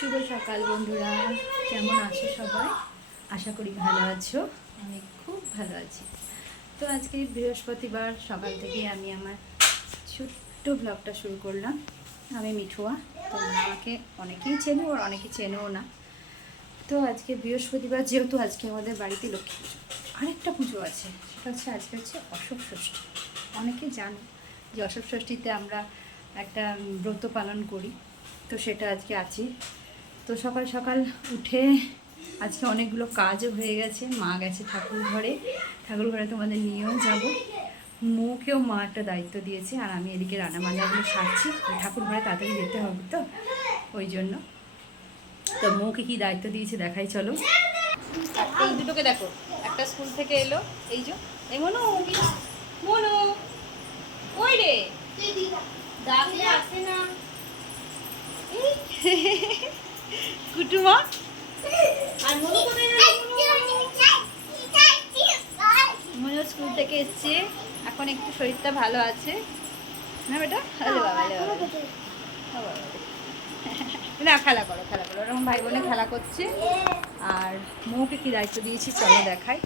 শুভ সকাল বন্ধুরা, কেমন আছো সবাই? আশা করি ভালো আছো। আমি খুব ভালো আছি। তো আজকে বৃহস্পতিবার সকাল থেকে আমি আমার ছোট্ট ব্লগটা শুরু করলাম। আমি মিঠুয়া, তোমরা আমাকে অনেকেই চেনো আর অনেকে চেনেও না। তো আজকে বৃহস্পতিবার, যেহেতু আজকে আমাদের বাড়িতে লক্ষ্মী পুজো, আরেকটা পুজো আছে, সেটা আজকে অশোক ষষ্ঠী। অনেকে জানো যে অশোক ষষ্ঠীতে আমরা একটা ব্রত পালন করি, তো সেটা আজকে আছে। তো সকাল সকাল উঠে আজকে অনেকগুলো কাজও হয়ে গেছে। মা গেছে ঠাকুর ঘরে, তোমাদের নিয়েও যাব। মুখেও মা একটা দায়িত্ব দিয়েছে, আর আমি এদিকে রান্নাবান্নাগুলো সারছি। ঠাকুর ঘরে তাড়াতাড়ি যেতে হবে, তো ওই জন্য। তো মৌকে কি দায়িত্ব দিয়েছে দেখাই, চলো। এই দুটোকে দেখো, একটা স্কুল থেকে এলো, এই যে এই মনু, মনু ওই রে, ডাকলে আসে না। কুটুমা আর মনু কোথায় গেল? মনু স্কুল থেকে এসছে, এখন একটু শরীরটা ভালো আছে না বেটা? আরে বাবা, না, খেলা করো, ওরকম ভাই বোনে খেলা করছে। আর মৌকে কি দায়িত্ব দিয়েছি চলো দেখাই।